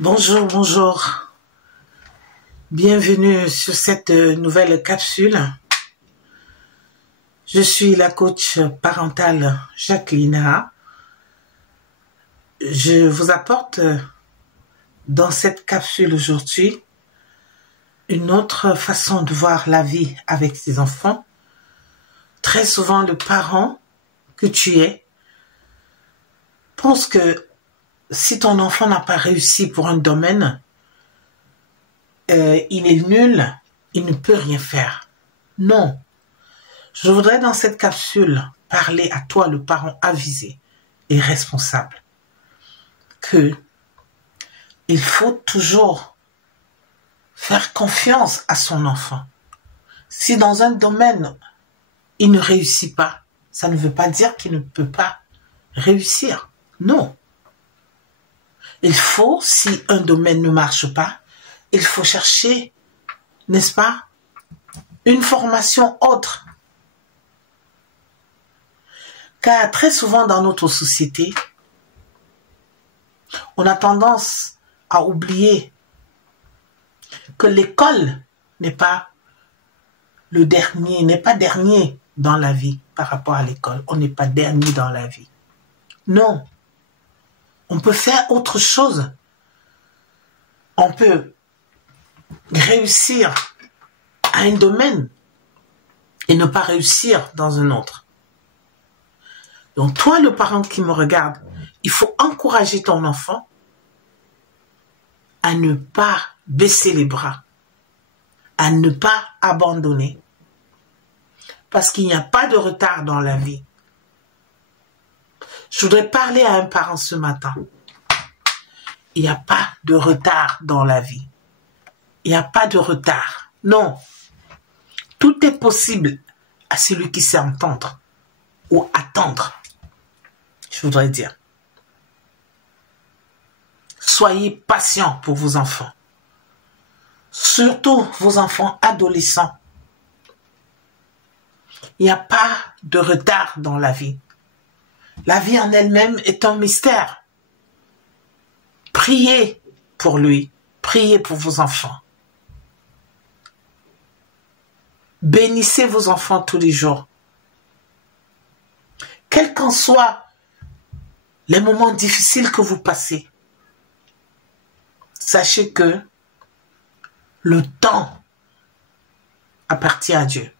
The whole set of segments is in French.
Bonjour, bonjour. Bienvenue sur cette nouvelle capsule. Je suis la coach parentale Jacqueline. Je vous apporte dans cette capsule aujourd'hui une autre façon de voir la vie avec ses enfants. Très souvent, le parent que tu es pense que si ton enfant n'a pas réussi pour un domaine, il est nul, il ne peut rien faire. Non. Je voudrais dans cette capsule parler à toi, le parent avisé et responsable, que il faut toujours faire confiance à son enfant. Si dans un domaine, il ne réussit pas, ça ne veut pas dire qu'il ne peut pas réussir. Non. Il faut, si un domaine ne marche pas, il faut chercher, n'est-ce pas, une formation autre. Car très souvent dans notre société, on a tendance à oublier que l'école n'est pas le dernier, n'est pas dernier dans la vie par rapport à l'école. On n'est pas dernier dans la vie. Non. On peut faire autre chose. On peut réussir à un domaine et ne pas réussir dans un autre. Donc toi, le parent qui me regarde, il faut encourager ton enfant à ne pas baisser les bras, à ne pas abandonner, parce qu'il n'y a pas de retard dans la vie. Je voudrais parler à un parent ce matin. Il n'y a pas de retard dans la vie. Il n'y a pas de retard. Non. Tout est possible à celui qui sait entendre ou attendre. Je voudrais dire. Soyez patients pour vos enfants. Surtout vos enfants adolescents. Il n'y a pas de retard dans la vie. La vie en elle-même est un mystère. Priez pour lui. Priez pour vos enfants. Bénissez vos enfants tous les jours. Quels qu'en soient les moments difficiles que vous passez, sachez que le temps appartient à Dieu.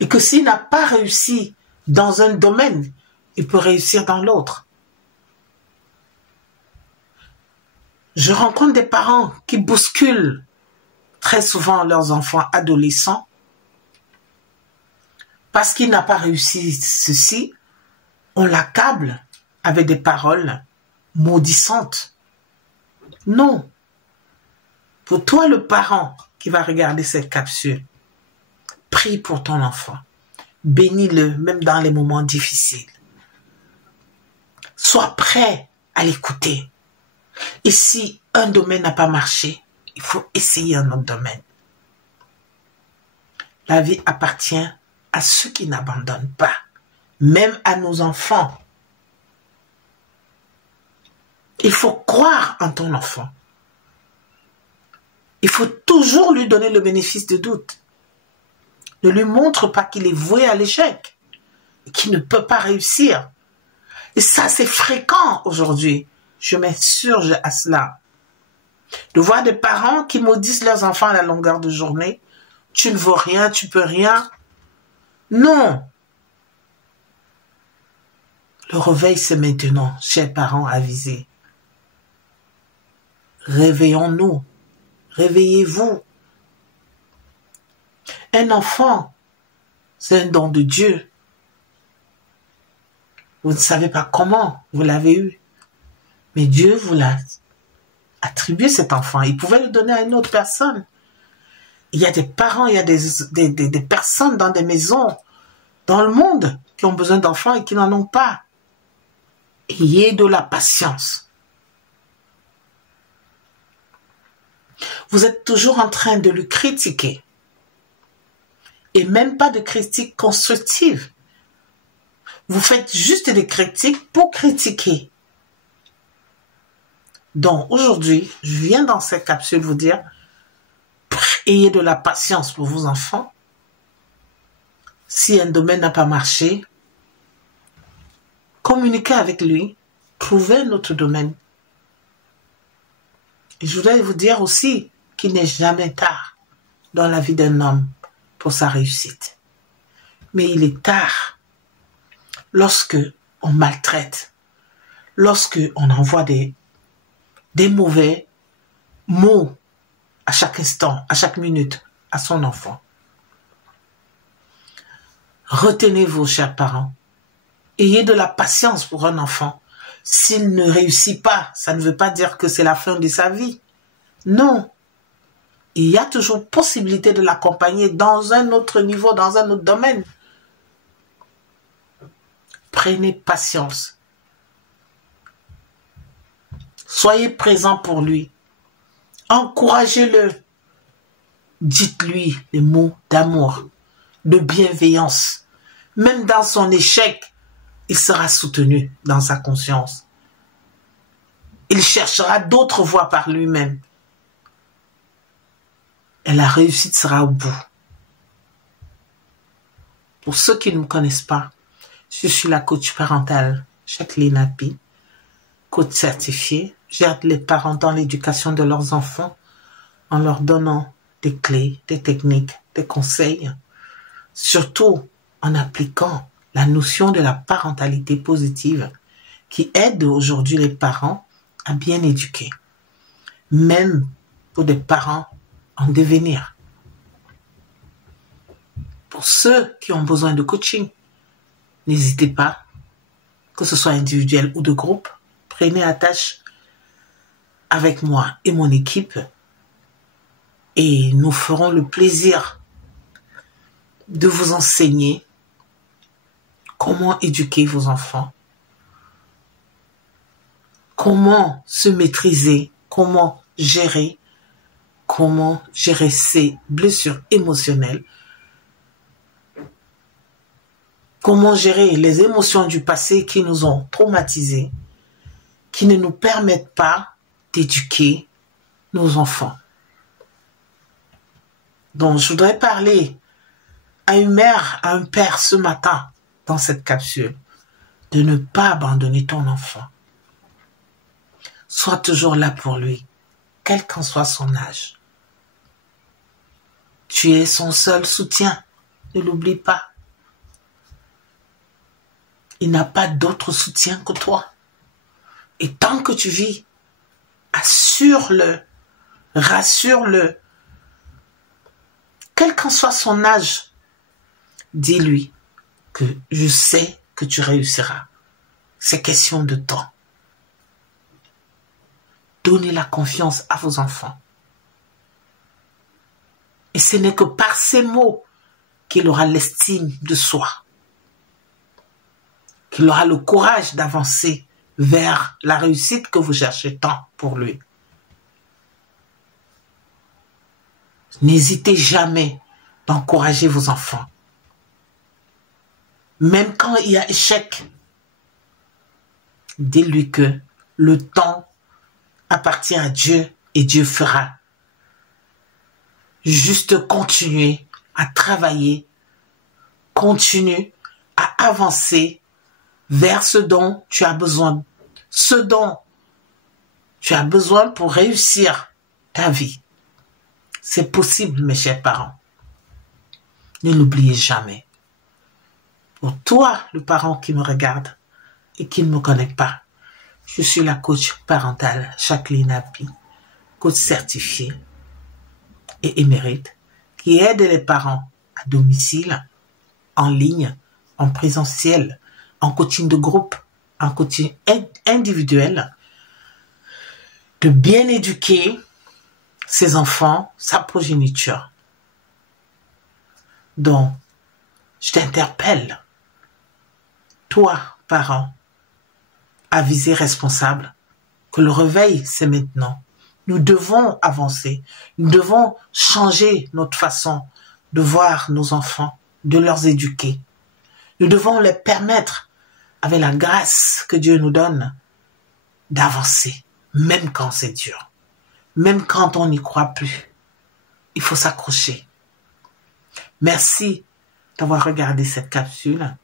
Et que s'il n'a pas réussi dans un domaine, il peut réussir dans l'autre. Je rencontre des parents qui bousculent très souvent leurs enfants adolescents parce qu'il n'a pas réussi ceci. On l'accable avec des paroles maudissantes. Non. Pour toi, le parent qui va regarder cette capsule, prie pour ton enfant. Bénis-le, même dans les moments difficiles. Sois prêt à l'écouter. Et si un domaine n'a pas marché, il faut essayer un autre domaine. La vie appartient à ceux qui n'abandonnent pas, même à nos enfants. Il faut croire en ton enfant. Il faut toujours lui donner le bénéfice du doute. Ne lui montre pas qu'il est voué à l'échec, qu'il ne peut pas réussir. Et ça, c'est fréquent aujourd'hui. Je m'insurge à cela. De voir des parents qui maudissent leurs enfants à la longueur de journée. Tu ne vaux rien, tu peux rien. Non. Le réveil, c'est maintenant, chers parents avisés. Réveillons-nous. Réveillez-vous. Un enfant, c'est un don de Dieu. Vous ne savez pas comment vous l'avez eu. Mais Dieu vous l'a attribué, cet enfant. Il pouvait le donner à une autre personne. Il y a des parents, il y a des personnes dans des maisons, dans le monde, qui ont besoin d'enfants et qui n'en ont pas. Ayez de la patience. Vous êtes toujours en train de le critiquer. Et même pas de critiques constructives. Vous faites juste des critiques pour critiquer. Donc aujourd'hui, je viens dans cette capsule vous dire, ayez de la patience pour vos enfants. Si un domaine n'a pas marché, communiquez avec lui, trouvez un autre domaine. Et je voudrais vous dire aussi qu'il n'est jamais tard dans la vie d'un homme pour sa réussite. Mais il est tard lorsque on maltraite, lorsque on envoie des mauvais mots à chaque instant, à chaque minute, à son enfant. Retenez-vous, chers parents. Ayez de la patience pour un enfant. S'il ne réussit pas, ça ne veut pas dire que c'est la fin de sa vie. Non. Il y a toujours possibilité de l'accompagner dans un autre niveau, dans un autre domaine. Prenez patience. Soyez présent pour lui. Encouragez-le. Dites-lui les mots d'amour, de bienveillance. Même dans son échec, il sera soutenu dans sa conscience. Il cherchera d'autres voies par lui-même. Et la réussite sera au bout. Pour ceux qui ne me connaissent pas, je suis la coach parentale Jacqueline Api, coach certifiée. J'aide les parents dans l'éducation de leurs enfants en leur donnant des clés, des techniques, des conseils, surtout en appliquant la notion de la parentalité positive qui aide aujourd'hui les parents à bien éduquer, même pour des parents en devenir. Pour ceux qui ont besoin de coaching, n'hésitez pas, que ce soit individuel ou de groupe, prenez attache avec moi et mon équipe et nous ferons le plaisir de vous enseigner comment éduquer vos enfants, comment se maîtriser, comment gérer ces blessures émotionnelles, comment gérer les émotions du passé qui nous ont traumatisés, qui ne nous permettent pas d'éduquer nos enfants. Donc, je voudrais parler à une mère, à un père ce matin, dans cette capsule, de ne pas abandonner ton enfant. Sois toujours là pour lui, quel qu'en soit son âge. Tu es son seul soutien, ne l'oublie pas. Il n'a pas d'autre soutien que toi. Et tant que tu vis, assure-le, rassure-le, quel qu'en soit son âge, dis-lui que je sais que tu réussiras. C'est question de temps. Donnez la confiance à vos enfants. Et ce n'est que par ces mots qu'il aura l'estime de soi, qu'il aura le courage d'avancer vers la réussite que vous cherchez tant pour lui. N'hésitez jamais d'encourager vos enfants. Même quand il y a échec, dis-lui que le temps appartient à Dieu et Dieu fera. Juste continuer à travailler, continue à avancer vers ce dont tu as besoin, ce dont tu as besoin pour réussir ta vie. C'est possible, mes chers parents. Ne l'oubliez jamais. Pour toi, le parent qui me regarde et qui ne me connaît pas, je suis la coach parentale Jacqueline Api, coach certifiée et émérite, qui aide les parents à domicile, en ligne, en présentiel, en coaching de groupe, en coaching individuel, de bien éduquer ses enfants, sa progéniture. Donc, je t'interpelle, toi, parent, avisé responsable, que le réveil, c'est maintenant. Nous devons avancer. Nous devons changer notre façon de voir nos enfants, de leur éduquer. Nous devons leur permettre, avec la grâce que Dieu nous donne, d'avancer, même quand c'est dur, même quand on n'y croit plus. Il faut s'accrocher. Merci d'avoir regardé cette capsule.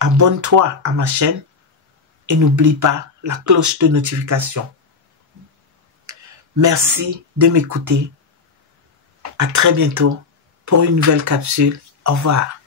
Abonne-toi à ma chaîne et n'oublie pas la cloche de notification. Merci de m'écouter. À très bientôt pour une nouvelle capsule. Au revoir.